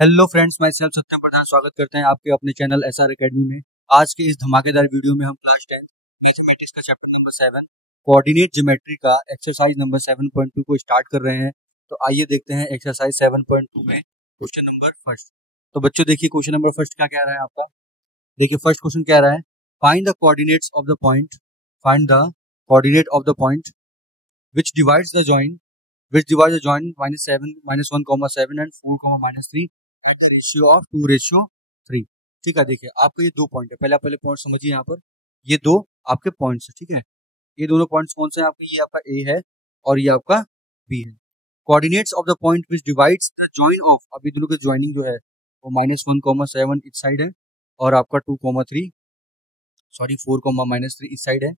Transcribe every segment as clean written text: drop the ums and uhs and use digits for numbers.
Hello friends, मैं self सत्यम प्रधान स्वागत करते हैं आपके अपने चैनल एसआर एकेडमी में। आज के इस धमाकेदार वीडियो में हम क्लास 10 मैथमेटिक्स का चैप्टर नंबर 7 कोऑर्डिनेट ज्योमेट्री का एक्सरसाइज नंबर 7.2 को स्टार्ट कर रहे हैं। तो आइए देखते हैं एक्सरसाइज 7.2 में क्वेश्चन नंबर फर्स्ट। तो बच्चों देखिए क्वेश्चन नंबर फर्स्ट क्या कह रहा है आपका। देखिए फर्स्ट क्वेश्चन कह रहा है find the coordinates of the point, find the coordinate of the point which divides the joint -7, -1, 7 and 4, -3 ratio of 2:3। ठीक है, देखिए आपको ये दो पॉइंट है, पहले पॉइंट समझिए। यहाँ पर ये दो आपके पॉइंट्स है, ठीक है। ये दोनों पॉइंट्स कौन से हैं आपके, ये आपका ए है और ये आपका बी है। Coordinates of the point which divides the join of, अभी दोनों की ज्वाइनिंग जो है वो -1, 7 इस साइड है और आपका 2, 3 इस साइड है।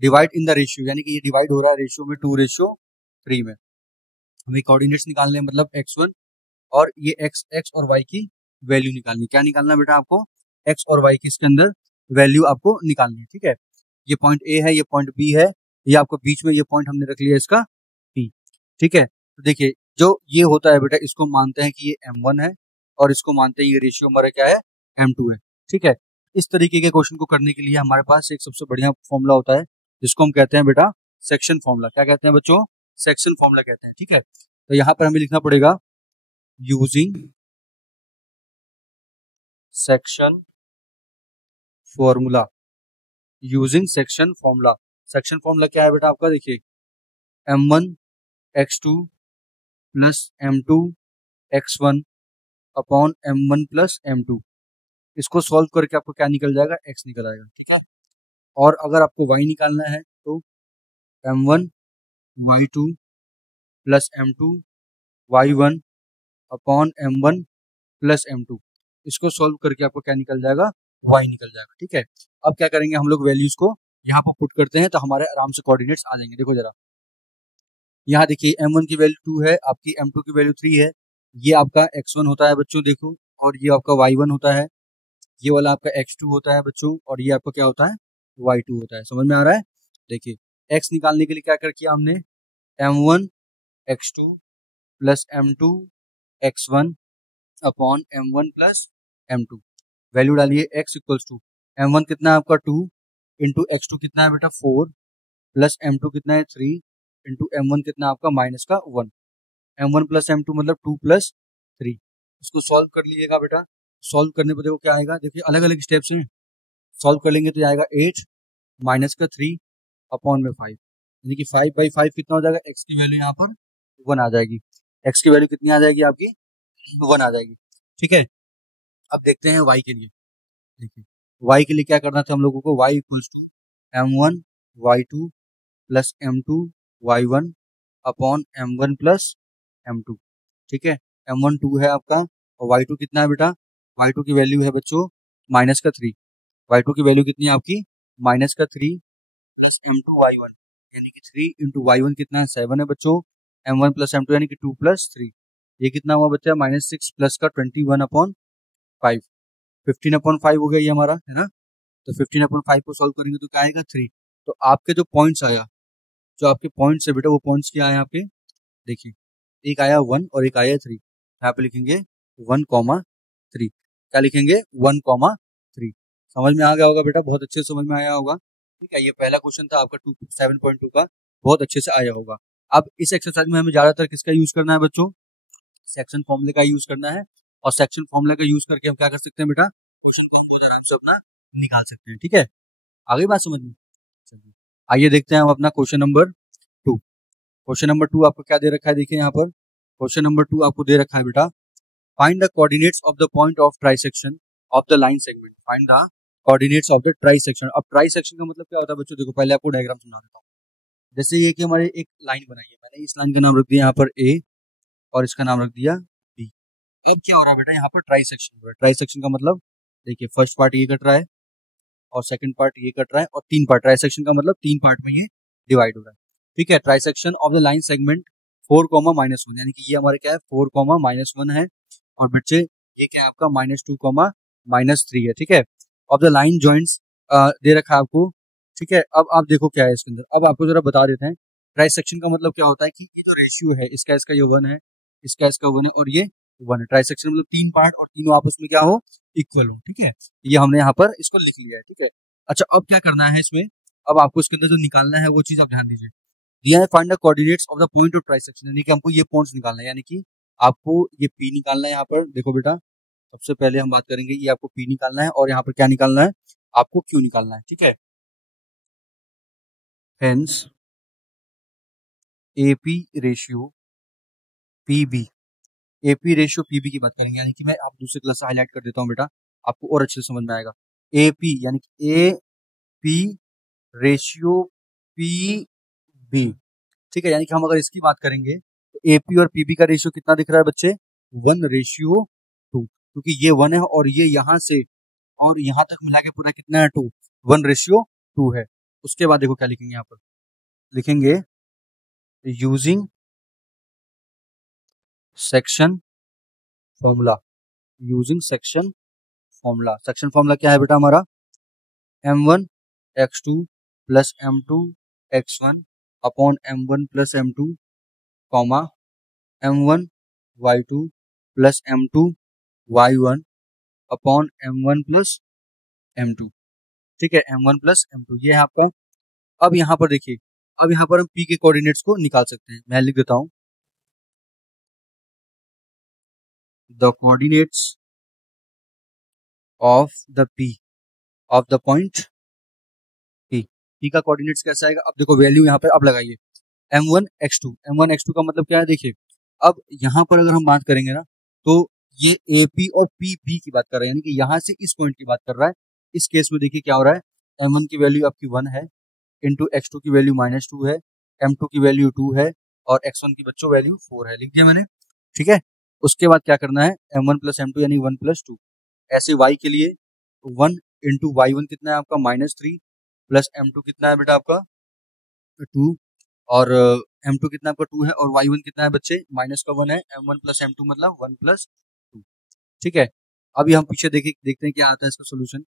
डिवाइड इन द रेशियो, यानी कि ये डिवाइड हो रहा है रेशियो में 2:3 में। हमें कोऑर्डिनेट्स निकालने हैं, मतलब x1 और ये x और y की वैल्यू निकालनी। क्या निकालना बेटा आपको, x और y की इसके अंदर वैल्यू आपको निकालनी है, ठीक है। ये पॉइंट A है, ये पॉइंट B है, ये आपको बीच में ये पॉइंट हमने रख लिया इसका P, ठीक है। तो देखिए जो ये होता है बेटा, इसको मानते हैं कि ये M1 है और इसको मानते हैं ये रेशियो हमारा क्या है, M2 है, ठीक है। इस तरीके के क्वेश्चन को करने के लिए हमारे पास एक सबसे बढ़िया फॉर्मूला होता है जिसको हम कहते हैं बेटा सेक्शन फॉर्मूला। क्या कहते हैं बच्चों, सेक्शन फॉर्मूला कहते हैं, ठीक है। तो यहाँ पर हमें लिखना पड़ेगा using section formula, using section formula. Section formula क्या है बेटा आपका, देखिए m1 x2 plus m2 x1 upon m1 plus m2। इसको सॉल्व करके आपको क्या निकल जाएगा, x निकल आएगा, ठीक है। और अगर आपको y निकालना है तो m1 y2 plus m2 y1 upon m1 plus m2। इसको सॉल्व करके आपको क्या निकल जाएगा, y निकल जाएगा, ठीक है। अब क्या करेंगे हम लोग, वैल्यूज को यहाँ पर पुट करते हैं तो हमारे आराम से कोऑर्डिनेट्स आ जाएंगे। देखो जरा, यहाँ देखिए m1 की वैल्यू 2 है, आपकी m2 की वैल्यू 3 है, ये आपका x1 होता है बच्चों, देखो, और ये आपका y1 होता है, ये वाला आपका x2 होता है बच्चों, और ये आपका क्या होता है, y2 होता है। समझ में आ रहा है। देखिए x निकालने के लिए क्या कर किया हमने, m1 x2 plus m2 x1 upon m1 plus m2। Value डालिए, x इक्वल्स टू m1 कितना है आपका 2 इंटू x2 कितना है बेटा 4 प्लस m2 कितना है 3 इंटू m1 कितना आपका माइनस का 1। m1 प्लस m2 मतलब 2 प्लस 3। इसको सॉल्व कर लीजिएगा बेटा। सॉल्व करने पर देखो क्या आएगा, देखिए अलग अलग स्टेप्स हैं, सॉल्व कर लेंगे तो आएगा 8 माइनस का 3 अपॉन में 5, यानी कि 5/5 कितना हो जाएगा, x की वैल्यू यहाँ पर 1 आ जाएगी। x की वैल्यू कितनी आ जाएगी आपकी, 1 आ जाएगी, ठीक है। अब देखते हैं y के लिए। देखिए y के लिए क्या करना था हम लोगों को, y equals to m1 y2 plus m2 y1 upon m1 plus m2, ठीक है। m1 2 है आपका और y2 कितना है बेटा, y2 की वैल्यू है बच्चों माइनस का 3। y2 की वैल्यू कितनी है आपकी, माइनस का 3 प्लस m2 y1, यानी कि 3 इंटू y1 कितना है 7 है बच्चों, m1 प्लस m2 यानी कि 2 प्लस 3, ये कितना हुआ बच्चा, -6 प्लस का 21 अपॉन 5, 15/5 हो गया ये हमारा, है ना। तो 15/5 को सॉल्व करेंगे तो क्या आएगा 3। तो आपके जो पॉइंट्स आया, जो आपके पॉइंट्स है बेटा, वो पॉइंट्स क्या आए आपके, देखिए एक आया 1 और एक आया 3। यहाँ पे लिखेंगे 1,3। क्या लिखेंगे, 1,3। समझ में आ गया होगा बेटा, बहुत अच्छे से समझ में आया होगा, ठीक है। ये पहला क्वेश्चन था आपका 7.2 का, बहुत अच्छे से आया होगा। अब इस एक्सरसाइज में हमें ज्यादातर किसका यूज करना है बच्चों, सेक्शन फॉर्मूले का यूज करना है। और सेक्शन फॉर्मूले का यूज करके हम क्या कर सकते हैं बेटा, आराम से अपना निकाल सकते हैं, ठीक है। आगे बात समझ में, चलिए आइए देखते हैं हम अपना क्वेश्चन नंबर 2। क्वेश्चन नंबर 2 आपको क्या दे रखा है, देखिए यहाँ पर क्वेश्चन नंबर 2 आपको दे रखा है बेटा, find the coordinates of the point of trisection of the line segment, find the coordinates of the trisection. अब ट्राइसेक्शन का मतलब क्या होता है बच्चों, देखो पहले आपको डायग्राम समझा देता हूँ। जैसे ये कि हमारे एक लाइन बनाई है, मैंने इस लाइन का नाम रख दिया यहाँ पर A और इसका नाम रख दिया B। अब क्या हो रहा है बेटा, यहाँ पर ट्राइसेक्शन हो रहा है। ट्राइसेक्शन का मतलब देखिए फर्स्ट पार्ट ये कट रहा है और सेकंड पार्ट ये कट रहा है और 3 पार्ट, ट्राइसेक्शन का मतलब 3 पार्ट में ये डिवाइड हो रहा है, ठीक है। Trisection of the line segment 4, -1, यानी कि ये हमारे क्या है 4, -1 है, और बच्चे ये क्या है आपका -2, -3 है, ठीक है। ऑफ द लाइन जॉइंट्स दे रखा है आपको, ठीक है। अब आप देखो क्या है इसके अंदर, अब आपको जरा बता देते हैं। ट्राइसेक्शन का मतलब क्या होता है कि ये जो रेशियो है, इसका इसका ये 1 है, इसका इसका 1 है और ये 1 है। ट्राइसेक्शन मतलब 3 पार्ट और तीनों आपस में क्या हो, इक्वल हो। ठीक है, ये हमने यहाँ पर इसको लिख लिया है। ठीक है, अच्छा अब क्या करना है इसमें, अब आपको इसके अंदर जो निकालना है वो चीज आप ध्यान दीजिए। दिया है find the coordinates of the point of trisection, यानी कि हमको ये पॉइंट्स निकालना है, यानी कि आपको ये पी निकालना है। यहाँ पर देखो बेटा, सबसे पहले हम बात करेंगे, ये आपको पी निकालना है और यहाँ पर क्या निकालना है, आपको क्यू निकालना है। ठीक है, hence AP ratio PB, AP ratio PB की बात करेंगे, यानी कि मैं आप दूसरे क्लास से हाईलाइट कर देता हूँ बेटा, आपको और अच्छे से समझ में आएगा। एपी यानी कि A P ratio P B. ठीक है, यानी कि हम अगर इसकी बात करेंगे तो एपी और पीबी का रेशियो कितना दिख रहा है बच्चे, 1:2, क्योंकि ये 1 है और ये यहाँ से और यहाँ तक मिला के पूरा कितना है, 2, 1:2 है। उसके बाद देखो क्या लिखेंगे, यहाँ पर लिखेंगे using section formula, using section formula. Section formula क्या है बेटा हमारा, m1x2 plus m2x1 upon m1 plus m2 comma m1y2 plus m2y1 upon m1 plus m2। ठीक है, m1 प्लस m2 ये है आपका। अब यहाँ पर देखिए, अब यहाँ पर हम p के कोऑर्डिनेट्स को निकाल सकते हैं। मैं लिख देता हूं, the coordinates of the p of the point p का कोऑर्डिनेट्स कैसा आएगा। अब देखो वैल्यू यहाँ पर अब लगाइए, m1x2, m1x2 का मतलब क्या है, देखिए अब यहाँ पर अगर हम बात करेंगे ना तो ये AP और PB की बात कर रहा है, यानी कि यहाँ से इस पॉइंट की बात कर रहा है। इस केस में देखिए क्या हो रहा है, m1 की वैल्यू आपकी 1 है, इंटू x2 की वैल्यू -2 है, m2 की वैल्यू 2 है और x1 की बच्चों वैल्यू 4 है। लिख दिया मैंने। ठीक है, उसके बाद क्या करना है, m1 प्लस m2 यानी 1 प्लस 2। ऐसे y के लिए 1 इंटू y1 कितना है आपका -3 प्लस m2 कितना है बेटा आपका 2 और m2 कितना आपका 2 है और y1 कितना है बच्चे माइनस का 1 है, m1 प्लस m2 मतलब 1 प्लस 2। ठीक है, अभी हम पीछे देखते हैं क्या आता है इसका सोल्यूशन।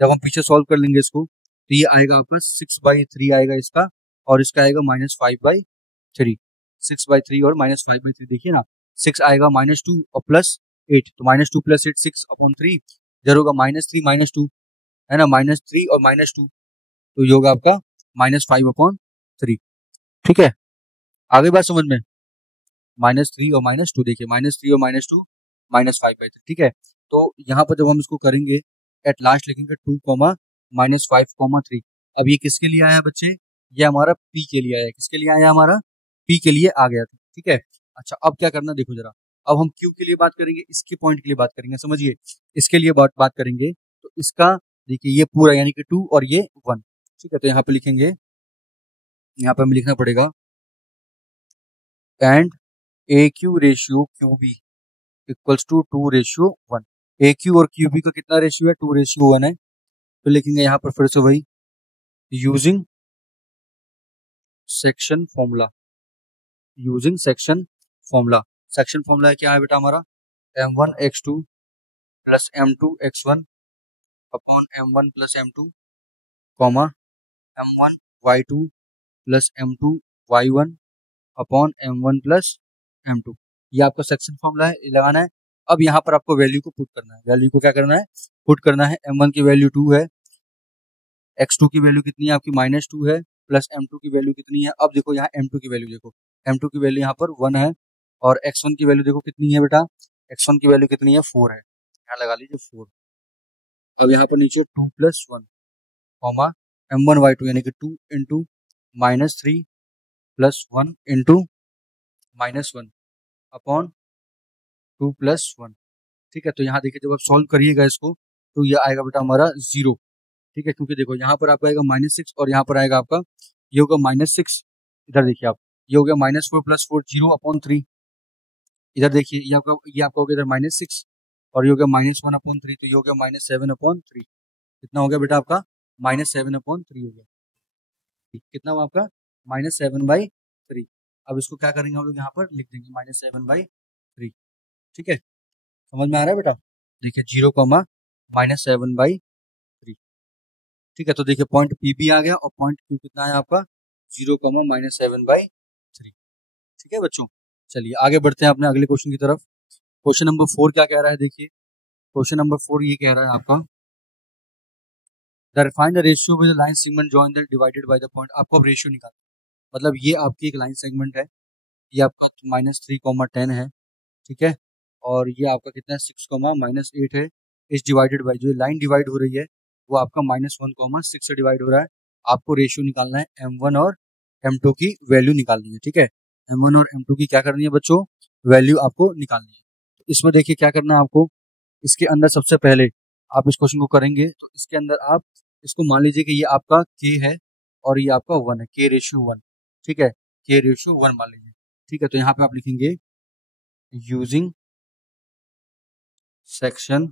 जब हम पीछे सॉल्व कर लेंगे इसको तो ये आएगा आपका 6/3 आएगा इसका, और इसका आएगा -5/3। 6/3 और -5/3 देखिए ना, 6 आएगा -2 और +8, तो -2 + 8 6/3 इधर होगा -3 -2 है ना, -3 और -2 तो ये होगा आपका -5/3। ठीक है, आगे बात समझ में, -3 और -2 देखिए, -3 और -2 -5/3। ठीक है, तो यहाँ पर जब हम इसको करेंगे एट लास्ट लिखेंगे 2, -5, 3। अब ये किसके लिए आया बच्चे, ये हमारा P के लिए आया, किसके लिए आया, हमारा P के लिए आ गया था। ठीक है, अच्छा अब क्या करना देखो जरा, अब हम Q के लिए बात करेंगे, इसके पॉइंट के लिए बात करेंगे, समझिए इसके लिए बात करेंगे तो इसका देखिए ये पूरा यानी कि 2 और ये 1। ठीक है, तो यहाँ पे लिखेंगे, यहाँ पे हमें लिखना पड़ेगा and AQ ratio QB equals to 2:1। AQ और QB का कितना रेशियो है, 2:1 है। तो लिखेंगे यहाँ पर फिर से वही, using section formula, using section formula. Section formula क्या है बेटा हमारा, m1x2 plus m2x1 upon m1 plus m2 comma m1y2 plus m2y1 upon m1 plus m2। ये आपका सेक्शन फॉर्मूला है, ये लगाना है। अब यहाँ पर आपको वैल्यू को पुट करना है, वैल्यू को क्या करना है, पुट करना है। m1 की वैल्यू 2 है, x2 की वैल्यू कितनी है आपकी -2 है, प्लस m2 की वैल्यू कितनी है। अब देखो यहाँ m2 की वैल्यू देखो, m2 की वैल्यू यहाँ पर 1 है और x1 की वैल्यू देखो कितनी है बेटा, x1 की वैल्यू कितनी है 4 है, यहाँ लगा लीजिए 4। अब यहाँ पर नीचे 2 + 1 कॉमा m1y2 यानी कि 2 इंटू -3 प्लस 1 इंटू -1 अपॉन 2 + 1। ठीक है, तो यहाँ देखिए जब आप सॉल्व करिएगा इसको तो ये आएगा बेटा हमारा 0। ठीक है, क्योंकि देखो यहाँ पर आपका आएगा -6 और यहाँ पर आएगा आपका, ये होगा -6, इधर देखिए आप, ये हो गया -4 + 4 0/3। इधर देखिए ये आपका हो गया इधर -6 और ये हो गया -1/3, तो ये हो गया -7/3। कितना हो गया बेटा आपका, -7/3 हो गया। कितना हुआ आपका, -7/3। अब इसको क्या करेंगे हम लोग, यहाँ पर लिख देंगे -7/3। ठीक है, समझ में आ रहा है बेटा, देखिए 0, -7/3। ठीक है, तो देखिए पॉइंट पी भी आ गया और पॉइंट क्यू कितना है आपका 0, -7/3। ठीक है बच्चों, चलिए आगे बढ़ते हैं अपने अगले क्वेश्चन की तरफ। क्वेश्चन नंबर 4 क्या कह रहा है, देखिए क्वेश्चन नंबर 4 ये कह रहा है आपका find the ratio with line segment join the divided by the point. आपको अब रेशियो निकालना, मतलब ये आपकी एक लाइन सेगमेंट है, ये आपका -3, 10 है, ठीक है, और ये आपका कितना है 6, -8 है। इस डिवाइडेड बाय जो लाइन डिवाइड हो रही है वो आपका -1, 6 से डिवाइड हो रहा है। आपको रेशियो निकालना है m1 और m2 की वैल्यू निकालनी है, ठीक है। m1 और m2 की क्या करनी है बच्चों, वैल्यू आपको निकालनी है। तो इसमें देखिए क्या करना है आपको, इसके अंदर सबसे पहले आप इस क्वेश्चन को करेंगे तो इसके अंदर आप इसको मान लीजिए कि ये आपका k है और ये आपका 1 है, k/1, ठीक है, k/1 मान लीजिए, ठीक है। तो यहाँ पे आप लिखेंगे using section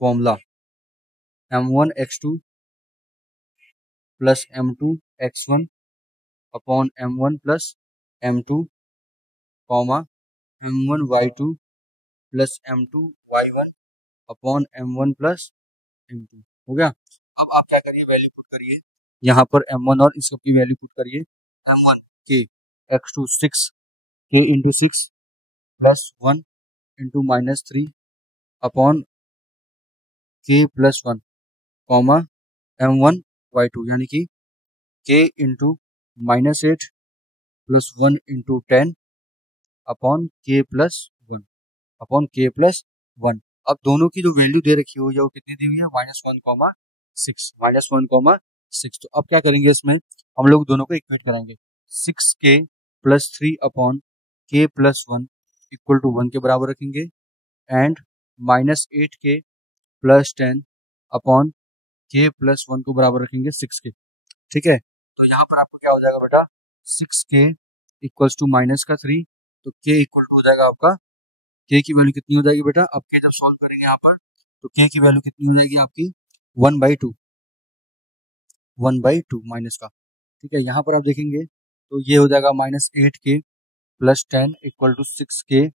formula m1x2 plus m2x1 upon m1 plus m2 comma m1y2 plus m2y1 upon m1 plus m2 हो गया। अब आप क्या करिए, वैल्यू पुट करिए यहाँ पर m1 और इस सब की वैल्यू पुट करिए। m1 k x2 6 k into 6 plus 1 into -3 upon k plus 1 comma m1y2 यानी कि k into -8 plus 1 into 10 upon k plus 1 upon k plus 1। अब दोनों की जो वैल्यू दे रखी हुई है वो कितनी दी हुई है, -1, तो अब क्या करेंगे इसमें हम लोग दोनों को इक्वेट करेंगे। 6k plus 3 upon k plus 1 equal to 1 के बराबर रखेंगे and -8k plus 10 upon k plus 1 को बराबर रखेंगे 6 के, ठीक है। तो यहाँ पर आपको क्या हो जाएगा बेटा, 6k इक्वल्स टू -3, तो k इक्वल टू हो जाएगा आपका, k की वैल्यू कितनी हो जाएगी बेटा, अब k जब सॉल्व करेंगे यहाँ पर तो k की वैल्यू कितनी हो जाएगी आपकी 1/2 माइनस का, ठीक है। यहाँ पर आप देखेंगे तो ये हो जाएगा -8k plus 10 equal to 6k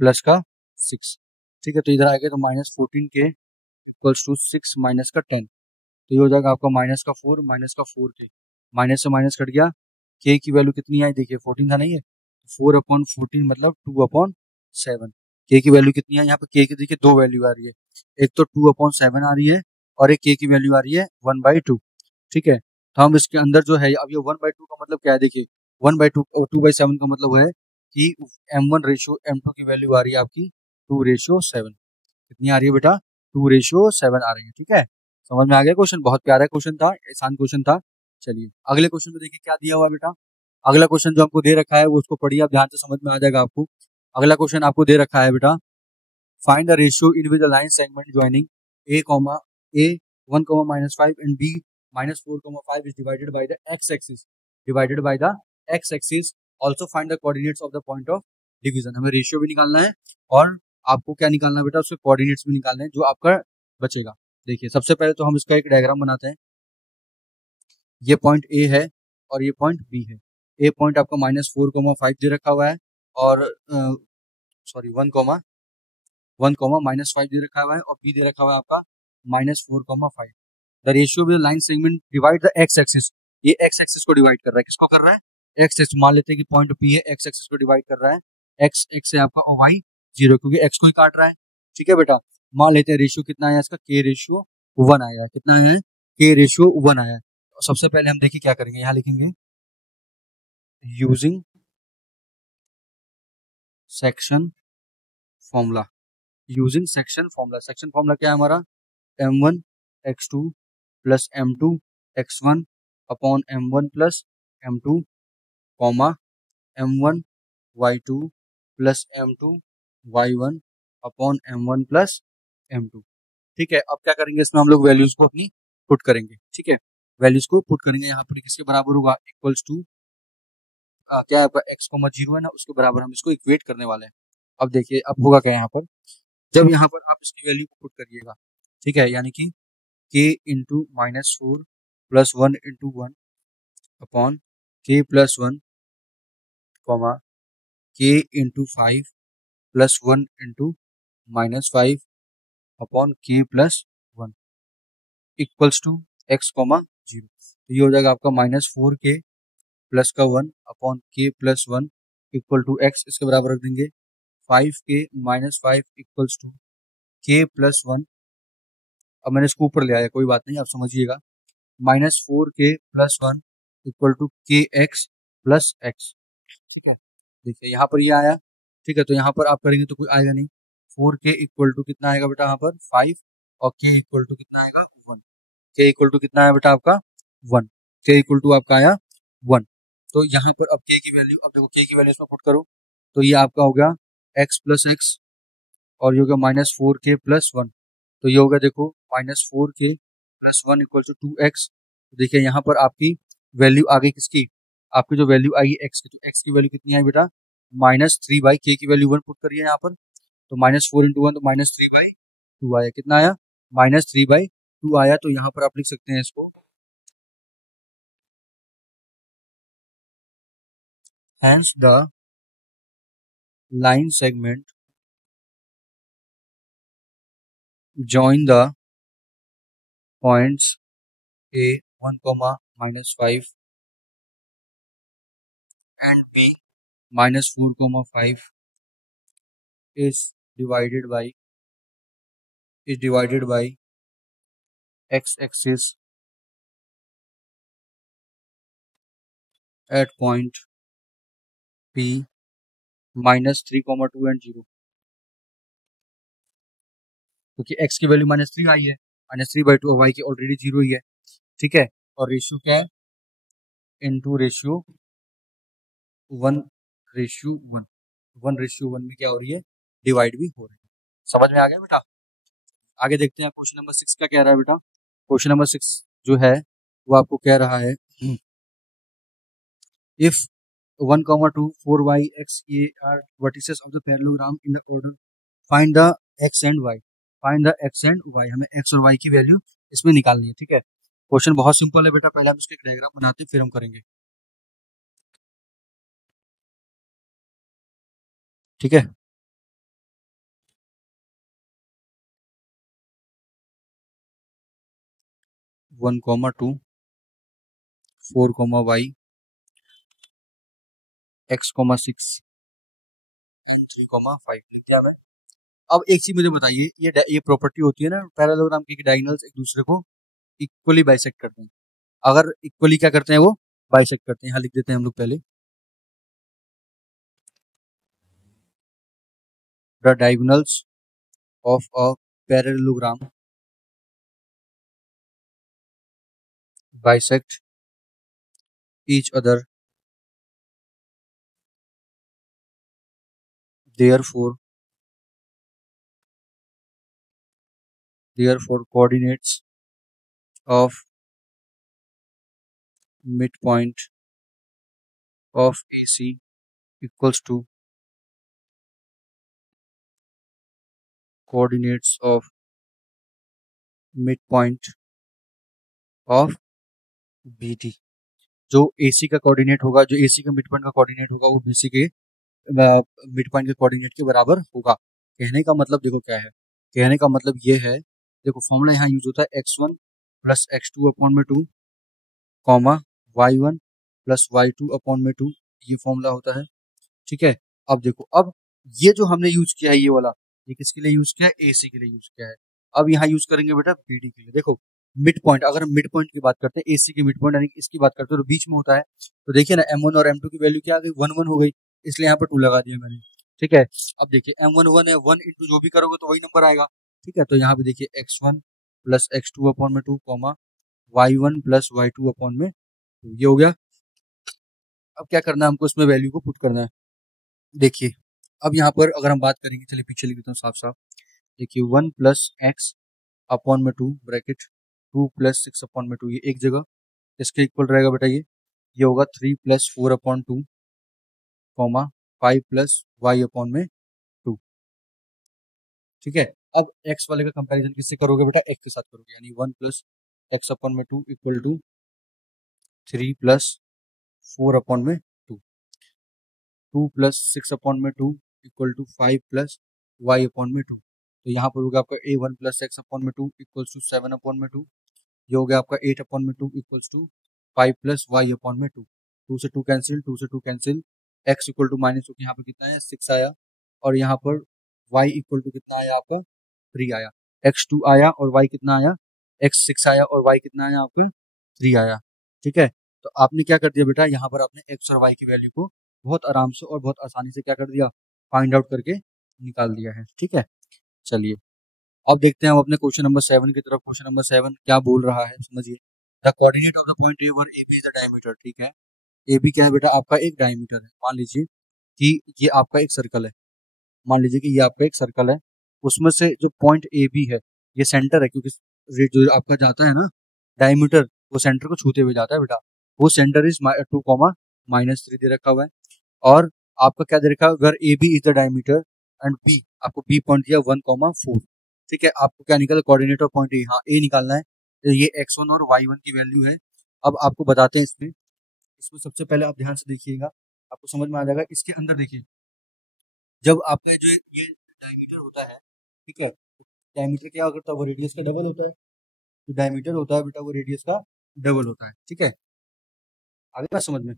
plus का 6, ठीक है। तो इधर आ गया तो -14k इक्वल्स टू 6 माइनस का 10, तो ये हो जाएगा आपका -4k, माइनस से माइनस कट गया, k की वैल्यू कितनी आई देखिए 14 था नहीं है, 4/14 मतलब 2/7, k की वैल्यू कितनी है, यहाँ पे k की देखिए दो वैल्यू आ रही है, एक तो 2/7 आ रही है और एक k की वैल्यू आ रही है 1/2, ठीक है। तो हम इसके अंदर जो है अब ये 1/2 का मतलब क्या है, देखिए 1/2 और 2/7 का मतलब है कि m1 रेशियो m2 की वैल्यू आ रही है आपकी 2/7, कितनी आ रही है बेटा 2/7 आ रही है, ठीक है। समझ में आ गया क्वेश्चन, बहुत प्यारा क्वेश्चन था, आसान क्वेश्चन था। चलिए अगले क्वेश्चन में देखिए क्या दिया हुआ है बेटा, अगला क्वेश्चन जो आपको दे रखा है वो उसको पढ़िए, आप ध्यान से समझ में आ जाएगा आपको। अगला क्वेश्चन आपको दे रखा है बेटा, find the ratio in with the line segment joining a, 1, -5 and b, -4, 5 is divided by the x axis, also find the coordinates of the point of division। हमें रेशियो भी निकालना है और आपको क्या निकालना है बेटा, उसके कोऑर्डिनेट्स भी निकालने हैं जो आपका बचेगा। देखिए सबसे पहले तो हम इसका एक डायग्राम बनाते हैं, ये पॉइंट ए है और ये पॉइंट बी है। ए पॉइंट आपका -4, 5 दे रखा हुआ है और सॉरी 1, -5 दे रखा हुआ है और बी दे रखा हुआ है आपका -4, 5। The ratio with line segment divide the x axis, ये एक्स एक्सिस को डिवाइड कर रहा है, किसको कर रहा है, एक्स एक्सिस। मान लेते हैं कि पॉइंट पी है, एक्स एक्सिस को डिवाइड कर रहा है, एक्स एक्स है आपका और वाई 0 क्योंकि एक्स को ही काट रहा है, ठीक है बेटा। मान लेते हैं रेशियो कितना आया इसका, k/1 आया, कितना आया है, k/1 आया। सबसे पहले हम देखिए क्या करेंगे, यहाँ लिखेंगे using section formula, section formula क्या है हमारा, m1x2 plus m2x1 upon m1 plus m2 comma m1y2 plus m2y1 upon m1 plus m2, ठीक है। अब क्या करेंगे इसमें हम लोग वैल्यूज को अपनी पुट करेंगे, ठीक है, वैल्यूज को पुट करेंगे। यहाँ पर किसके बराबर होगा, इक्वल्स टू क्या है x,0 है ना, उसके बराबर हम इसको इक्वेट करने वाले हैं। अब देखिए अब होगा क्या यहाँ पर, जब यहाँ पर आप इसकी वैल्यू को पुट करिएगा, ठीक है, यानी कि k into -4 plus 1 into 1 upon k plus 1 comma k into 5 plus 1 into -5 upon k plus 1 equals to x,0। तो ये हो जाएगा आपका -4k प्लस का 1 upon k plus 1 equal to x, इसके बराबर रख देंगे 5k minus 5 equals to k plus 1। अब मैंने इसको ऊपर ले आया, कोई बात नहीं, आप समझिएगा। -4k प्लस 1 इक्वल टू के एक्स प्लस एक्स। ठीक है, देखिए यहाँ पर ये आया। ठीक है, तो यहाँ पर आप करेंगे तो कोई आएगा नहीं। 4k इक्वल टू कितना आएगा बेटा यहाँ पर 5, और k इक्वल टू कितना आएगा 1। k इक्वल टू कितना आया बेटा आपका 1। k इक्वल टू आपका आया 1। तो यहाँ पर अब k की वैल्यू, अब देखो k की वैल्यू इसमें पुट करो, तो ये आपका हो गया x प्लस एक्स, और ये हो गया -4k प्लस 1। तो ये होगा देखो -4k plus 1 equal to 2x। तो देखिए यहाँ पर आपकी वैल्यू आ गई किसकी, आपकी जो वैल्यू आई x की, तो x की वैल्यू कितनी आई बेटा -3/k की वैल्यू 1 पुट करिए यहाँ पर। तो -4 × 1 तो -3/2 आया। कितना आया -3/2 आया। तो यहाँ पर आप लिख सकते हैं इसको, hence the line segment join the points a 1, -5 and b -4, 5 is divided by x-axis at point P -3, 2 and 0। क्योंकि x की वैल्यू -3 आई है, -3/2, y की ऑलरेडी 0 ही है। ठीक है, और रेशियो क्या है, इनटू रेशियो 1:1। 1:1 में क्या हो रही है, डिवाइड भी हो रही है। समझ में आ गया बेटा। आगे देखते हैं क्वेश्चन नंबर 6 का कह रहा है बेटा। क्वेश्चन नंबर 6 जो है वो आपको कह रहा है if 1, 2, 4y x a are vertices of the parallelogram in the order, find the x and y। Find the x and y, हमें x और y की वैल्यू इसमें निकालनी है। ठीक है, क्वेश्चन बहुत सिंपल है बेटा, पहले हम इसके डायग्राम बनाते हैं फिर हम करेंगे। ठीक है, 1, 2, 4, y x, 6 3, 5 क्या है। अब एक चीज मुझे बताइए, ये प्रॉपर्टी होती है ना पैरेललोग्राम की, डायगोनल्स एक दूसरे को इक्वली बाइसेक्ट करते हैं। अगर इक्वली क्या करते हैं, वो बाइसेक्ट करते हैं। यहाँ लिख देते हैं हम लोग पहले, the diagonals of a parallelogram bisect each other, therefore coordinates of midpoint of AC equals to coordinates of midpoint of BD। जो AC का कोऑर्डिनेट होगा, जो AC का मिड पॉइंट का कोऑर्डिनेट होगा, वो BC के मिड पॉइंट के कोऑर्डिनेट के बराबर होगा। कहने का मतलब देखो क्या है, कहने का मतलब ये है, देखो फॉर्मूला यहाँ यूज होता है x1 प्लस x2 अपॉन में 2, comma y1 plus y2 upon में 2, ये फॉर्मूला होता है। ठीक है, अब देखो, अब ये जो हमने यूज किया है ये वाला, ये किसके लिए यूज किया है, AC के लिए यूज किया है। अब यहाँ यूज करेंगे बेटा BD के लिए। देखो मिड पॉइंट, अगर हम मिड पॉइंट की बात करते हैं, AC के मिड पॉइंट यानी कि इसकी बात करते हैं, तो बीच में होता है। तो देखिए ना M1 और M2 की वैल्यू क्या आ गई, 1, 1 हो गई, इसलिए यहाँ पर 2 लगा दिया मैंने। ठीक है, अब देखिए M1 1 है, 1 इंटू जो भी करोगे तो वही नंबर आएगा। ठीक है, तो यहाँ पे देखिए x1 प्लस x2 अपॉन में 2, comma y1 plus y2 upon में 2, ये हो गया। अब क्या करना है हमको, इसमें वैल्यू को पुट करना है। देखिए अब यहाँ पर अगर हम बात करेंगे, चलिए पीछे लिख देता हूँ साफ साफ। देखिए 1 प्लस एक्स अपॉन में 2 ब्रैकेट 2 प्लस 6 अपॉन में 2, ये एक जगह इसके इक्वल रहेगा बेटा, ये होगा 3 plus 4 upon 2, comma 5 plus Y upon में 2। ठीक है, अब x वाले का कंपैरिजन किससे करोगे बेटा, x के साथ करोगे, यानी 1 प्लस एक्स अपॉन में 2 इक्वल टू 3 प्लस 4 अपॉन में 2, 2 प्लस 6 अपॉन में 2 equal to 5 plus Y upon में 2। तो यहाँ पर होगा आपका a1 प्लस एक्स अपॉन में 2 इक्वल्स टू 7 अपॉन में 2, ये हो गया आपका 8 अपॉन में 2 equals to 5 plus Y upon में 2। 2 से 2 कैंसिल, 2 से 2 cancel, x equal to minus, यहाँ पे कितना है 6 आया, और यहाँ पर y इक्वल टू कितना आया आपका 3 आया, x2 आया और y कितना आया x6 आया और y कितना आया आपका 3 आया। ठीक है, तो आपने क्या कर दिया बेटा, यहाँ पर आपने x और y की वैल्यू को बहुत आराम से और बहुत आसानी से क्या कर दिया, फाइंड आउट करके निकाल दिया है। ठीक है, चलिए अब देखते हैं हम अपने क्वेश्चन नंबर 7 की तरफ। क्वेश्चन नंबर 7 क्या बोल रहा है समझिए। The coordinate of the point A where A B is the diameter. ठीक है, ए बी क्या है बेटा, आपका एक डायमीटर है। मान लीजिए कि ये आपका एक सर्कल है, मान लीजिए कि ये आपका एक सर्कल है, उसमें से जो पॉइंट ए बी है ये सेंटर है, क्योंकि जो आपका जाता है ना डायमीटर, वो सेंटर को छूते हुए जाता है बेटा, वो सेंटर इज 2, -3 दे रखा हुआ है। और आपका क्या दे रखा है, अगर A B is the diameter and B, आपको बी पॉइंट दिया 1, 4। ठीक है, आपको क्या निकला, कोऑर्डिनेट ऑफ पॉइंट ए, हाँ ए निकालना है। तो ये x1 और y1 की वैल्यू है। अब आपको बताते हैं इसमें, इसमें सबसे पहले आप ध्यान से देखिएगा, आपको समझ में आ जाएगा। इसके अंदर देखिए, जब आपका जो ये डायमीटर होता है, ठीक है, डायमीटर क्या करता है, वो रेडियस का डबल होता है। जो डायमीटर होता है बेटा वो रेडियस का डबल होता है। ठीक है, आगे बात समझ में।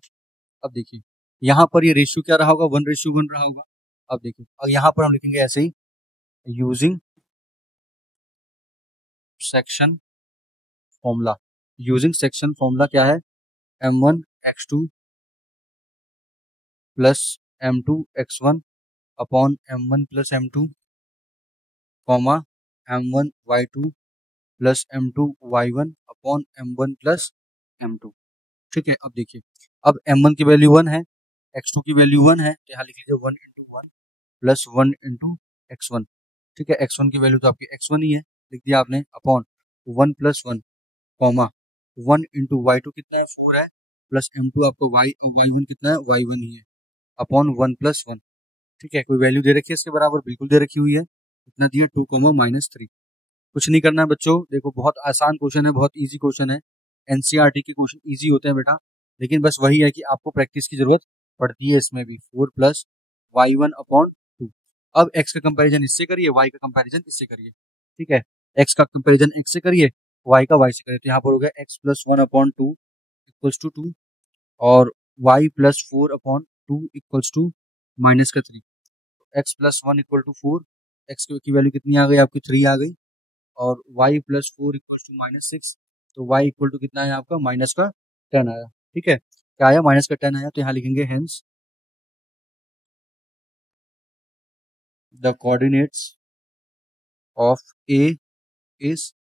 अब देखिए यहाँ पर ये रेशियो क्या रहा होगा, 1:1 रहा होगा। अब देखिए, अब यहाँ पर हम लिखेंगे ऐसे ही, using section formula. Using section formula क्या है, m1 x2 plus m2 x1 upon m1 plus m2 comma m1 y2 plus m2 y1 upon m1 plus m2। ठीक है, अब देखिए, अब m1 की वैल्यू 1 है, x2 की वैल्यू 1 है, तो यहाँ लिख लीजिए 1 × 1 प्लस 1 × x1। ठीक है, x1 की वैल्यू तो आपकी x1 ही है, लिख दिया आपने, अपॉन 1 + 1 कॉमा 1 × y2 कितना है 4 है, प्लस m2 आपको y1 कितना है y1 ही है, अपॉन 1 + 1। ठीक है, कोई वैल्यू दे रखी है इसके बराबर, बिल्कुल दे रखी हुई है, कितना दिया 2, -3। कुछ नहीं करना है बच्चों, देखो बहुत आसान क्वेश्चन है, बहुत इजी क्वेश्चन है। एनसीईआरटी के क्वेश्चन इजी होते हैं बेटा, लेकिन बस वही है कि आपको प्रैक्टिस की जरूरत पड़ती है इसमें भी। 4 + y1/2। अब x का कंपैरिजन इससे करिए, y का कंपैरिजन इससे करिए। ठीक है, x का कंपैरिजन x से करिए, y का y से करिए, तो यहाँ पर हो गया x + 1/2 = 2 और y + 4/2 = -3। x + 1 = 4, x की वैल्यू कितनी आ गई आपकी 3 आ गई, और y + 4 = -6, तो y इक्वल टू कितना है आपका -10 आया। ठीक है, क्या आया, -10 आया, तो यहाँ लिखेंगे hence the coordinates of A is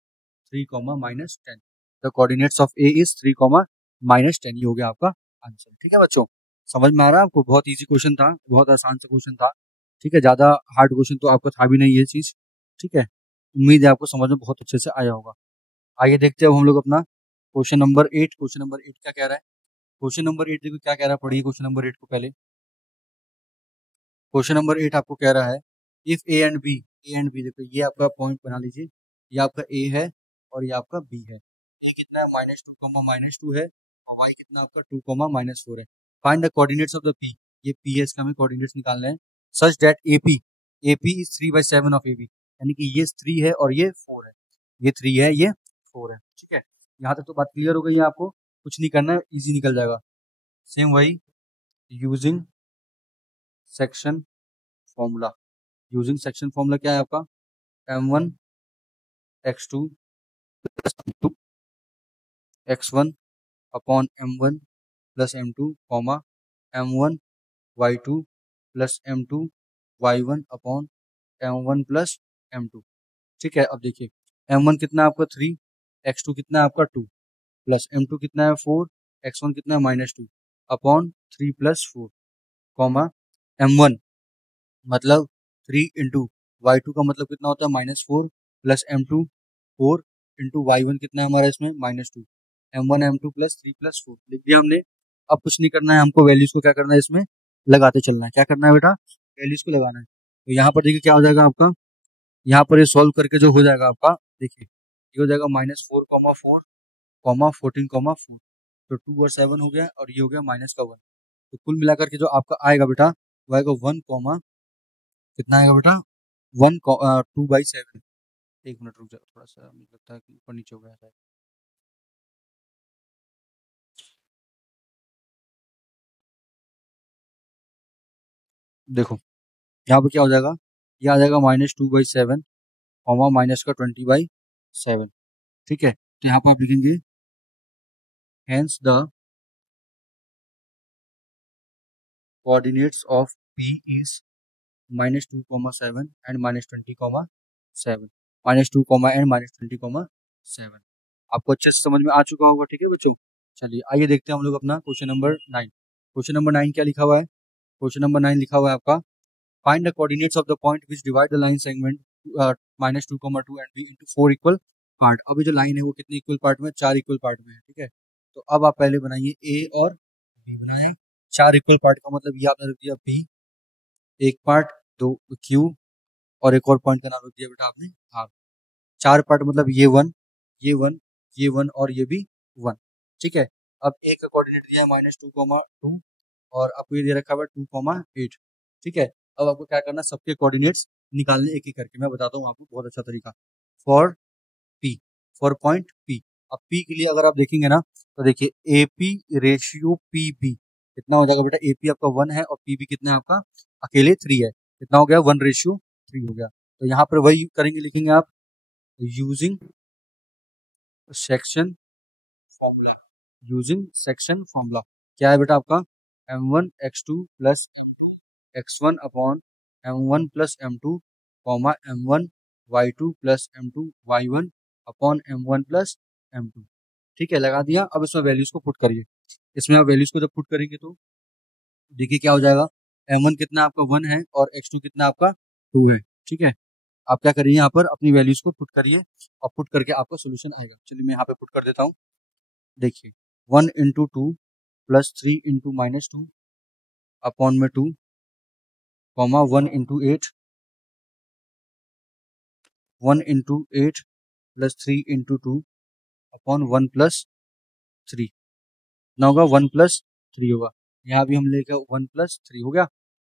3, -10। The coordinates of A is 3, -10। ये हो गया आपका आंसर। ठीक है बच्चों, समझ में आ रहा है आपको, बहुत इजी क्वेश्चन था, बहुत आसान सा क्वेश्चन था। ठीक है, ज्यादा हार्ड क्वेश्चन तो आपका था भी नहीं ये चीज। ठीक है, उम्मीद है आपको समझ में बहुत अच्छे से आया होगा। आइए देखते हैं अब हम लोग अपना क्वेश्चन नंबर 8। क्वेश्चन नंबर 8 क्या कह रहा है, क्वेश्चन नंबर 8 देखो क्या कह रहा है, पढ़िए क्वेश्चन नंबर 8 को पहले। क्वेश्चन नंबर 8 आपको कह रहा है, इफ ए एंड बी देखो, ये आपका पॉइंट बना लीजिए, ये आपका ए है और ये आपका बी है। ए कितना है -2, -2 है, और वाई कितना आपका 2, -4 है। Find the coordinates of the P, ये पी है, इसका हमें कोऑर्डिनेट्स निकालना है, such that AP is 3/7 of A B, यानी कि ये 3 है और ये 4 है, ये 3 है ये 4 है। ठीक है, यहाँ तक तो बात क्लियर हो गई है आपको, कुछ नहीं करना है, इजी निकल जाएगा। सेम वही, using section formula. Using section formula क्या है आपका, m1 x2 plus m2 x1 upon m1 plus m2 comma m1 y2 plus m2 y1 upon m1 plus m2। ठीक है, अब देखिए m1 कितना है आपका 3, x2 कितना है आपका 2, प्लस m2 कितना है 4, x1 कितना है -2 अपॉन 3 + 4 कॉमा m1 मतलब 3 × y2 का मतलब कितना होता है -4 प्लस m2 4 × y1 कितना है हमारा इसमें -2, m1 m2 प्लस 3 + 4 लिख दिया हमने। अब कुछ नहीं करना है, हमको वैल्यूज को क्या करना है, इसमें लगाते चलना है। क्या करना है बेटा, वैल्यूज को लगाना है। तो यहाँ पर देखिए क्या हो जाएगा आपका, यहाँ पर ये सॉल्व करके जो हो जाएगा आपका, देखिए ये हो जाएगा -4, 4, 14, 4, तो 2 और 7 हो गया, और ये हो गया -1। तो कुल मिलाकर के जो आपका आएगा बेटा, वो आएगा 1, कितना आएगा बेटा 2/7। एक मिनट रुक जाओ, थोड़ा सा मुझे लगता है कि ऊपर नीचे हो गया है। देखो यहाँ पर क्या हो जाएगा, ये आ जाएगा -2/7 कॉमा माइनस का 20/7। ठीक है, तो यहाँ पर आप लिखेंगे hence the coordinates of P is -2,7 and -20,7, -2, and -20,7। आपको अच्छे से समझ में आ चुका होगा। ठीक है बच्चों, चलिए आइए देखते हैं हम लोग अपना क्वेश्चन नंबर 9। क्वेश्चन नंबर 9 क्या लिखा हुआ है, क्वेश्चन नंबर 9 लिखा हुआ है आपका find the coordinates of the point which divide the line segment -2, 2 and b into 4 equal part. अभी जो लाइन है वो कितने इक्वल पार्ट में, 4 इक्वल पार्ट में है। ठीक है, तो अब आप पहले बनाइए ए और बी, बनाया 4 इक्वल पार्ट का मतलब ये आपने रख दिया बी एक पार्ट, 2 क्यू और एक और पॉइंट का नाम रख दिया बेटा आपने आर। 4 पार्ट मतलब ये 1, ये 1, ये 1 और ये भी 1। ठीक है, अब ए का कोऑर्डिनेट दिया है -2, 2 और आपको ये दे रखा हुआ 2,8। ठीक है, अब आपको क्या करना है, सबके कोऑर्डिनेट्स निकालने एक एक करके। मैं बताता हूँ आपको बहुत अच्छा तरीका। For P, for point P. अब पी के लिए अगर आप देखेंगे ना तो देखिए एपी रेशियो पी बी कितना हो जाएगा बेटा, एपी आपका 1 है और पी बी कितना है आपका अकेले 3 है, कितना हो गया 1:3 हो गया। तो यहाँ पर वही करेंगे, लिखेंगे आप using section formula, using section formula. क्या है बेटा आपका m1 x2 plus x1 upon m1 plus m2 comma m1 y2 plus m2 y1 upon m1 plus m2। ठीक है, लगा दिया। अब इसमें वैल्यूज को पुट करिए। इसमें आप वैल्यूज को जब पुट करेंगे तो देखिए क्या हो जाएगा, m1 कितना आपका 1 है और x2 कितना आपका 2 है। ठीक है, आप क्या करिए यहाँ पर अपनी वैल्यूज को पुट करिए और पुट करके आपका सोल्यूशन आएगा। चलिए मैं यहाँ पे पुट कर देता हूँ। देखिए 1 into 2 प्लस 3 into -2 अपॉन में 2 comma 1 into 8, 1 into 8 plus 3 into 2 upon 1 plus 3 ना होगा 1 प्लस 3 होगा। यहाँ भी हम लेकर 1 प्लस 3 हो गया।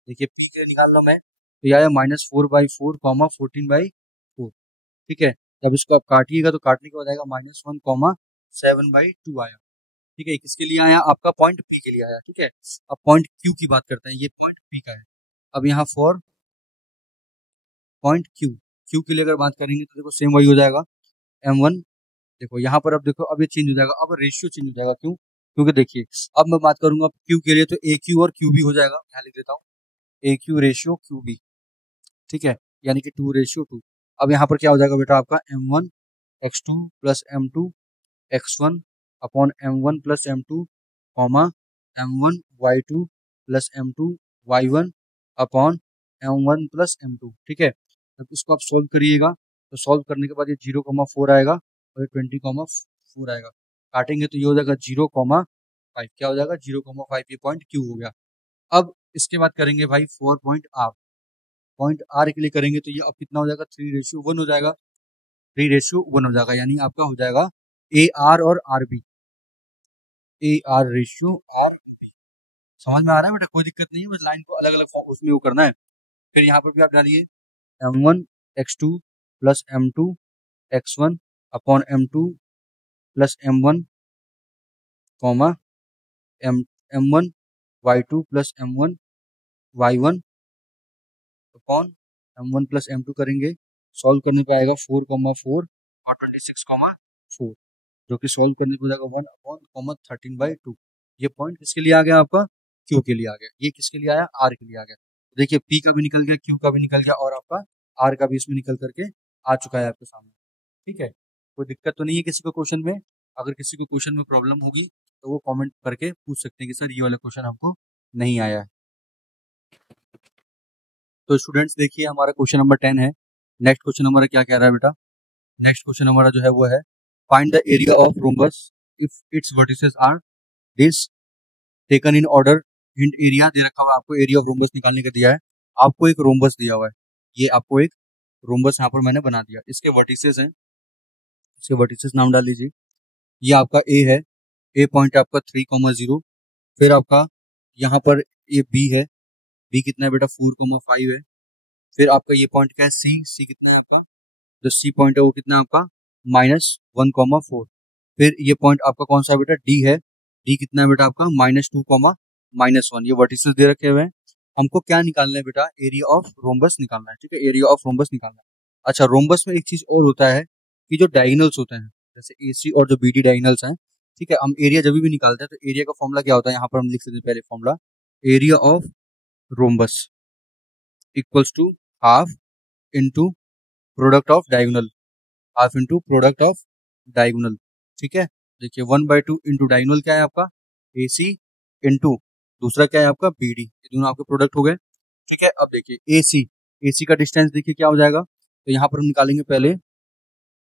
देखिए निकाल लो मैं, तो यह आया -4/4 कॉमा 14/4। ठीक है, जब इसको आप काटिएगा तो काटने के बाद आएगा -1 कॉमा 7/2 आया। ठीक है, किसके लिए आया, आपका पॉइंट पी के लिए आया। ठीक है, अब पॉइंट क्यू की बात करते हैं, ये पॉइंट पी का है। अब यहाँ फॉर पॉइंट क्यू, क्यू के लिए अगर बात करेंगे तो देखो सेम वही हो जाएगा m1। देखो यहाँ पर अब देखो अब ये चेंज हो जाएगा, अब रेशियो चेंज हो जाएगा। क्यों, क्योंकि देखिए अब मैं बात करूंगा क्यू के लिए तो ए क्यू और क्यू बी हो जाएगा। यहाँ लिख देता हूँ ए क्यू रेशियो क्यू बी। ठीक है, यानी कि 2:2। अब यहाँ पर क्या हो जाएगा बेटा आपका m1 x2 plus m2 x1 upon m1 plus m2 comma m1 y2 plus m2 y1 upon m1 plus m2। ठीक है, अब इसको आप सॉल्व करिएगा तो सॉल्व करने के बाद ये 0,4 आएगा और ये 20,4 आएगा। काटेंगे तो ये हो जाएगा 0,5। क्या हो जाएगा 0,5, ये पॉइंट क्यू हो गया। अब इसके बाद करेंगे भाई 4 पॉइंट आर। पॉइंट आर के लिए करेंगे तो ये अब कितना हो जाएगा 3:1 हो जाएगा, 3:1 हो जाएगा। यानी आपका हो जाएगा ए आर और R B, A R ratio R B. समझ में आ रहा है बेटा, कोई दिक्कत नहीं है, बस लाइन को अलग अलग उसमें वो करना है। फिर यहाँ पर भी आप डालिए m1 x2 plus m2 x1 upon m2 plus m1 comma m1 y2 plus m1 y1 upon m1 plus m2 करेंगे। सॉल्व करने पे आएगा 4,4 और 26,4, जो कि सॉल्व करने पे हो जाएगा 1 अपॉन कॉमा 13/2। ये पॉइंट किसके लिए आ गया आपका, क्यू के लिए आ गया। ये किसके लिए आया, आर के लिए आ गया। देखिए पी का भी निकल गया, क्यू का भी निकल गया और आपका आर का भी इसमें निकल करके आ चुका है आपके सामने। ठीक है, कोई दिक्कत तो नहीं है किसी को क्वेश्चन में। अगर किसी को क्वेश्चन में प्रॉब्लम होगी तो वो कमेंट करके पूछ सकते हैं कि सर ये वाला क्वेश्चन हमको नहीं आया है। तो स्टूडेंट्स देखिए हमारा क्वेश्चन नंबर 10 है। नेक्स्ट क्वेश्चन हमारा क्या कह रहा है बेटा, नेक्स्ट क्वेश्चन हमारा जो है वो है find the area of rhombus if its vertices are this taken in order. Hint area दे रखा हुआ है आपको, एरिया ऑफ रोम्बस निकालने का दिया है आपको। एक रोम्बस दिया हुआ है, ये आपको एक रोम्बस यहाँ पर मैंने बना दिया। इसके वर्टिसेस हैं, इसके वर्टिसेस नाम डाल लीजिए। ये आपका ए है, ए पॉइंट आपका 3,0। फिर आपका यहाँ पर ये बी है, बी कितना है बेटा 4,5 है। फिर आपका ये पॉइंट क्या है सी, सी कितना है आपका, जो सी पॉइंट है वो कितना है आपका -1,4। फिर ये पॉइंट आपका कौन सा है बेटा, डी है, डी कितना है बेटा आपका -2, -1। ये वर्टिसेस दे रखे हुए हैं हमको क्या निकालना है बेटा, एरिया ऑफ रोम्बस निकालना है, ठीक है, एरिया ऑफ रोम्बस निकालना है। अच्छा, रोम्बस में एक चीज और होता है कि जो डायगोनल्स होते हैं, जैसे AC और जो BD डायगोनल्स हैं, ठीक है, हम एरिया जब भी निकालते हैं तो एरिया का फॉर्मूला क्या होता है, यहाँ पर हम लिख सकते हैं पहले formula, area of rhombus equals to half into product of diagonal, half into product of diagonal, ठीक है। देखिए 1/2 इंटू डायगोनल क्या है आपका AC इंटू दूसरा क्या है आपका BD, ये दोनों आपके प्रोडक्ट हो गए, ठीक है। अब देखिए AC का डिस्टेंस देखिए क्या हो जाएगा, तो यहाँ पर हम निकालेंगे पहले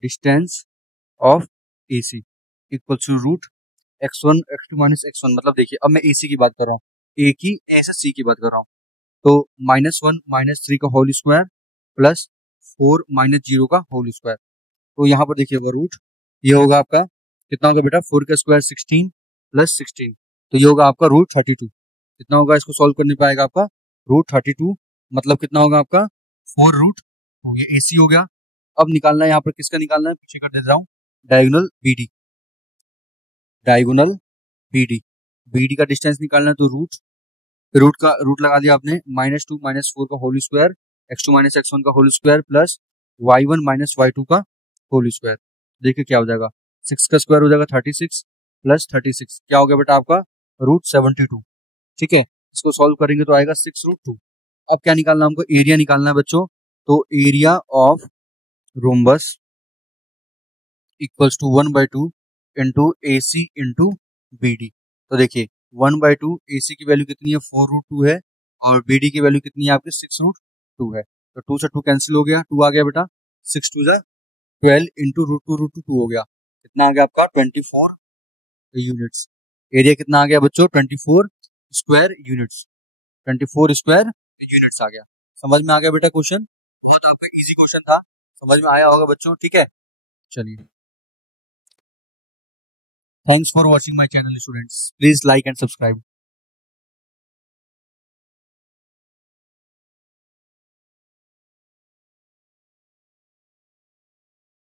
distance of AC equal to root x1 x2 minus x1, मतलब देखिए अब मैं AC की बात कर रहा हूँ, A की A से C की बात कर रहा हूँ, तो -1 -3 का होल स्क्वायर प्लस 4 -0 का होल स्क्वायर, तो यहाँ पर देखिए रूट, ये होगा आपका कितना होगा बेटा, 4 का स्क्वायर 16 प्लस 16, तो ये होगा आपका रूट 32, कितना होगा, इसको सॉल्व करने पे आएगा आपका रूट 32, मतलब कितना होगा आपका 4√2, ये AC हो गया। अब निकालना है यहाँ पर किसका निकालना है, पीछे कर देता हूँ, डायगोनल BD, डायगोनल BD का डिस्टेंस निकालना है, तो रूट लगा दिया आपने, -2 -4 का होल स्क्वायर, x2 -x1 का whole square plus y1 -y2 का होल स्क्वायर, देखिए क्या हो जाएगा, 6 का स्क्वायर हो जाएगा 36 प्लस 36 क्या हो गया बेटा आपका रूट 72, ठीक है। इसको सॉल्व करेंगे तो आएगा 6√2। अब क्या निकालना है हमको, एरिया निकालना है बच्चों, तो area of rhombus equals to 1/2 into AC into BD, तो देखिए 1/2 AC की वैल्यू कितनी है 4√2 है, और BD की वैल्यू कितनी है आपकी 6√2 है, तो 2 से 2 कैंसिल हो गया, 2 आ गया बेटा, 6 2 जा 12 इंटू √2 हो गया, कितना आ गया आपका 24 यूनिट्स। एरिया कितना आ गया बच्चों 24 स्क्वायर यूनिट्स, 24 स्क्वायर यूनिट्स आ गया। समझ में आ गया बेटा क्वेश्चन, बहुत आपका इजी क्वेश्चन था, समझ में आया होगा बच्चों, ठीक है। चलिए, thanks for watching my channel students, please like and subscribe.